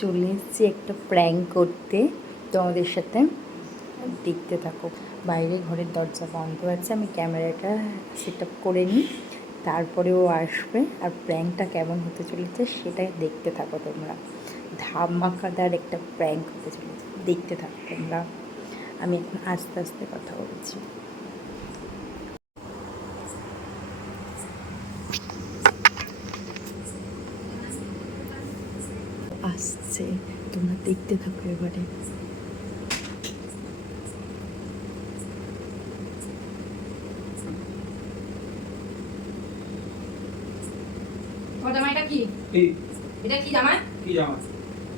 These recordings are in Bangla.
চলে এসেছি একটা প্র্যাঙ্ক করতে তোমাদের সাথে, দেখতে থাকো। বাইরে ঘরের দরজা বন্ধ আছে, আমি ক্যামেরাটা সেট আপ করে নিই, তারপরে ও আসবে। আর প্র্যাঙ্কটা কেমন হতে চলেছে সেটাই দেখতে থাকো তোমরা। ধামাকাদার একটা প্র্যাঙ্ক হতে চলেছে, দেখতে থাকো তোমরা। আমি এখন আস্তে আস্তে কথা বলছি। আসছে, তোমরা দেখতে থাকো এবারে। তোমার জামাইটা কি? এটা কি জামাই? কি জামাই?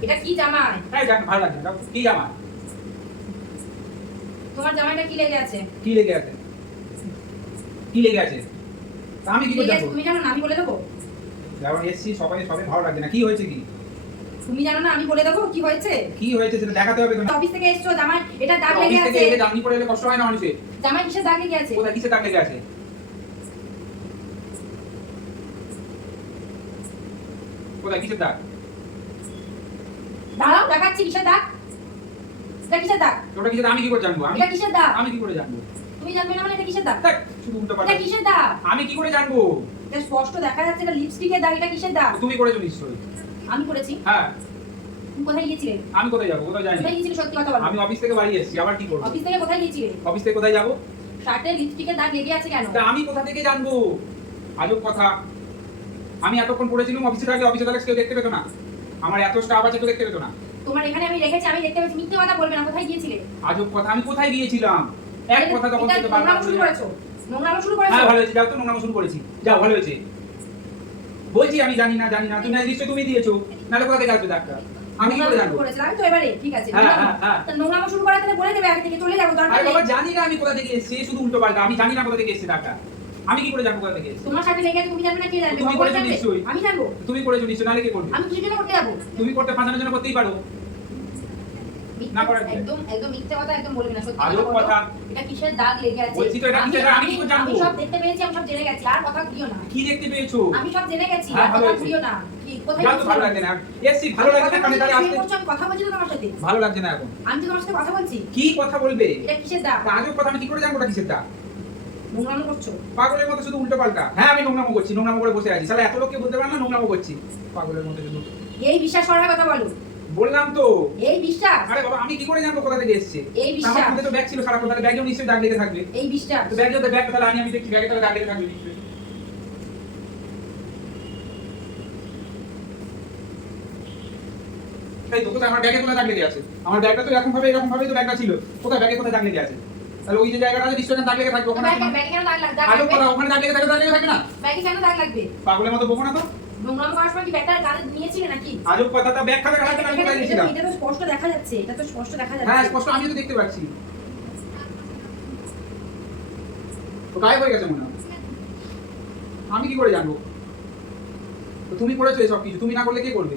এটা কি জামাই? এই জান ভালো লাগছে না। কি জামাই? তোমার জামাইটা কি লেগে আছে? কি লেগে আছে? কি লেগে আছে? তা আমি কি করতে তুমি জানো না, আমি বলে দেবো। যখন এসছি সবাই ভালো লাগছে না। কি হয়েছে কি? তুমি জানো না, আমি বলে দেবো কি হয়েছে। কি হয়েছে সেটা দেখাতে হবে তো না। অফিস থেকে এসছো, জামাই এটা দাগ লেগে অফিস আছে। থেকে এলে জামনি পরে এলে কষ্ট হয় না মানুষের? জামাই কিসের দাগ লেগে আছে? কোথায় কিসের দাগ লেগে আছে? কোথায় কিসের দাগ? দাঁড়াও, দেখাচ্ছি কিসের দাগ। এটা কিসের দাগ? ওটা কিসের? আমি কি করে জানবো? এটা কিসের দাগ? আমি কি করে জানবো? তুমি জানবে না মানে এটা কিসের দাগ? দেখ শুধু উল্টো পাল্টা। এটা কিসের দাগ? আমি কি করে জানবো? এটা স্পষ্ট দেখা যাচ্ছে, এটা লিপস্টিকের দাগ। এটা কিসের দাগ? তুমি করেছো নিশ্চয়ই। আমি করেছি। হ্যাঁ। তুমি কোথায় গিয়েছিলে? আমি কোথায় যাবো? কোথায় যাইনি। কোথায় গিয়েছিলে সত্যি কথা বলো। আমি অফিস থেকে বাড়ি এসেছি, আবার কি করব? অফিস থেকে কোথায় গিয়েছিলে? অফিস থেকে কোথায় যাবো? শার্টে লিপস্টিকের দাগ লেগে আছে কেন? তা আমি কোথা থেকে জানবো? আজব কথা। আমি এতক্ষণ পড়েছিলাম অফিসে থাকলে, অফিসে থাকলে কেউ দেখতে পেত না। আমার এত স্টাফ আছে, কেউ দেখতে পেত না। তোমার এখানে আমি রেখেছি, আমি দেখতে পাচ্ছি। মিথ্যে কথা বলবে না, কোথায় গিয়েছিলে? আজব কথা। আমি কোথায় গিয়েছিলাম? এক কথা তখন থেকে বারবার শুরু করেছো। নোংরামো শুরু করেছো। হ্যাঁ ভালো হয়েছে, যাও তো নোংরামো শুরু করেছি। যাও ভালো হয়েছে। বলছি আমি জানি না। তুমি নিশ্চয়ই তুমি দিয়েছো। নাহলে কোথা থেকে আসবে ডাক্তার? আমি কি করে জানবো? আমি তো এবারে ঠিক আছে। হ্যাঁ। নোংরামো শুরু করা তাহলে বলে দেবে আগে থেকে, চলে যাবো দরকার আরে নেই। বাবা জানি না আমি কোথা থেকে এসেছি, শুধু উল্টো পাল্টা। আমি জানি না কোথা থেকে এসেছে ডাক্তার। আমি কি করে জানবো কোথা থেকে এসেছে? তোমার সাথে লেগে আছে, তুমি জানবে না, কে জানবে? তুমি করেছো নিশ্চয়ই। আমি জানবো। তুমি করেছো নিশ্চয়ই, নাহলে কে করবে? আমি কিসের জন্য করতে যাবো? তুমি করতে ফাঁসানোর জন্য করতেই পারো। না করার কি? একদম মিথ্যে কথা একদম বলবি না, সত্যি আজব বলো। কথা। এটা কিসের দাগ লেগে আছে? বলছি তো এটা কিসের দাগ, আমি কি করে জানবো? আমি সব দেখতে পেয়েছি, আমি সব জেনে গেছি। আর কথা দিও না। কি দেখতে পেয়েছো? আমি সব জেনে গেছি, হ্যাঁ, আর ভালো কথা হয়েছে। দিও না। কি কোথায় যাও তো, গেছিলে? ভালো লাগছে না। এসছি ভালো লাগছে না, কানে তাহলে আসতে আমি কথা বলছি তো তোমার সাথে। ভালো লাগছে না এখন। আমি তো তোমার সাথে কথা বলছি। কি কথা বলবে? এটা কিসের দাগ? তা আজব কথা। আমি কি করে জানবো এটা কিসের দাগ? নোংরামো করছো। পাগলের মতো শুধু উল্টো পাল্টা। হ্যাঁ আমি নোংরামো করছি, নোংরামো করে বসে আছি। শালা এত লোককে বলতে পারে না নোংরামো করছি। পাগলের মতো শুধু। এই বিশ্বাস করার কথা বলো। বললাম তো। এই বিশ্বাস। আরে বাবা আমি কি করে জানবো কোথা থেকে এসেছে? এই বিশ্বাস। আমার মধ্যে তো ব্যাগ ছিল সারাক্ষণ, তাহলে ব্যাগেও নিশ্চয়ই দাগ লেগে থাকবে। এই বিশ্বাস। তো ব্যাগেও তো ব্যাগ তাহলে আমি দেখছি ব্যাগে তাহলে দাগ লেগে থাকবে নিশ্চয়ই। তাই তো, কোথায় আমার ব্যাগে কোথায় দাগ লেগে আছে? আমার ব্যাগটা তো এরকম ভাবে তো ব্যাগটা ছিল। কোথায় ব্যাগে কোথায় দাগ লেগে আছে? তাহলে ওই যে জায়গাটা আছে নিশ্চয়ই দাগ লেগে থাকবে ওখানে। ব্যাগে কেন দাগ লাগবে? আজব কথা, ওখানে দাগ লেগে থাকবে না? ব্যাগে কেন দাগ লাগবে? পাগলের মতো বকো না তো। নোংরামো করার সময় কি ব্যাগটা গালে নিয়েছিলে নাকি? আজব কথা। তা ব্যাগ খাতে খাতে আমি কোথায় গেছিলাম? এটা তো স্পষ্ট দেখা যাচ্ছে, এটা তো স্পষ্ট দেখা হ্যাঁ যাচ্ছে। স্পষ্ট আমি তো দেখতে পাচ্ছি। তো গায়েব হয়ে গেছে মনে হয়। আমি কি করে জানবো? তো তুমি করেছো এসব কিছু, তুমি না করলে কে করবে?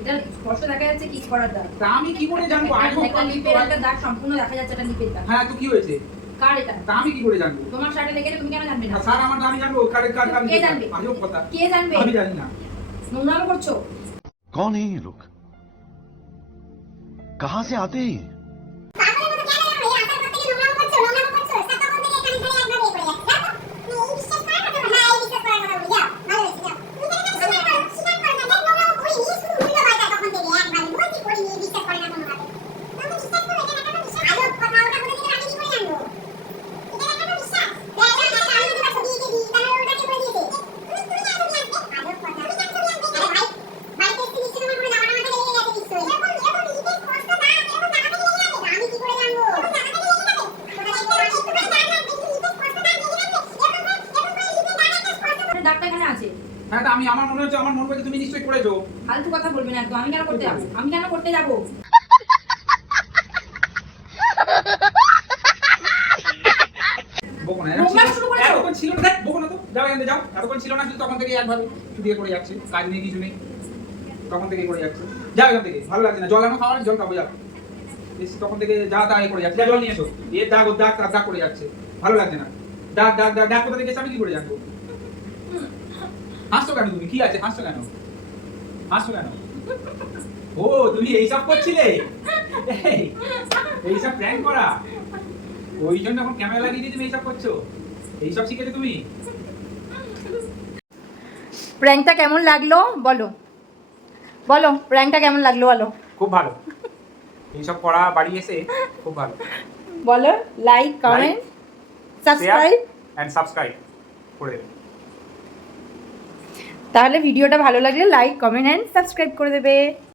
এটা স্পষ্ট দেখা যাচ্ছে কিস করার দাগ। তা আমি কি করে জানবো? একটা লিপের একটা দাগ সম্পূর্ণ দেখা যাচ্ছে, এটা লিপের দাগ। হ্যাঁ তো কি হয়েছে? কার এটা? তা আমি কি করে জানবো? তোমার শার্টে লেগে তুমি কেন জানবে না? স্যার আমার আমি জানবো কার কে জানবে? আজব কথা। কে জানবে? আমি জানি না। নোংরামো করছো। कौन है ये लोग? कहां से आते हैं? দাগটা এখানে আছে। হ্যাঁ তা আমি আমার মনে হচ্ছে, আমার মনে হচ্ছে তুমি নিশ্চয়ই করেছো। ফালতু কথা বলবে না একদম। আমি কেন করতে যাবো? আমি কেন করতে যাবো? বকো না। নোংরামো শুরু করেছো। এতক্ষণ ছিল না, দেখ বকো না তো। যাও এখান থেকে যাও। এতক্ষণ ছিল না, শুধু তখন থেকে একভাবে শুধু করে যাচ্ছে। কাজ নেই কিছু নেই, তখন থেকে করে যাচ্ছে। যাও এখান থেকে, ভালো লাগছে না। জল আনো, খাওয়ার জল খাবো যাও। তখন থেকে যা তা করে যাচ্ছে। যা জল নিয়ে এসো। এর দাগ ওর দাগ করে যাচ্ছে, ভালো লাগছে না। দাগ কোথা থেকে এসে আমি কি করে জানবো? হাসছো কেন তুমি? কি আছে? হাসছো কেন? ও তুমি এইসব করছিলে? এইসব প্র্যাঙ্ক করা, ওই জন্য এখন ক্যামেরা লাগিয়ে দিয়ে তুমি এইসব করছো, এইসব শিখেছো তুমি? প্র্যাঙ্কটা কেমন লাগলো বলো, বলো প্র্যাঙ্কটা কেমন লাগলো বলো। খুব ভালো, এইসব করা বাড়ি এসে খুব ভালো। বলো like comment subscribe and subscribe করে দেবে। তাহলে ভিডিওটা ভালো লাগলে লাইক কমেন্ট অ্যান্ড সাবস্ক্রাইব করে দেবে।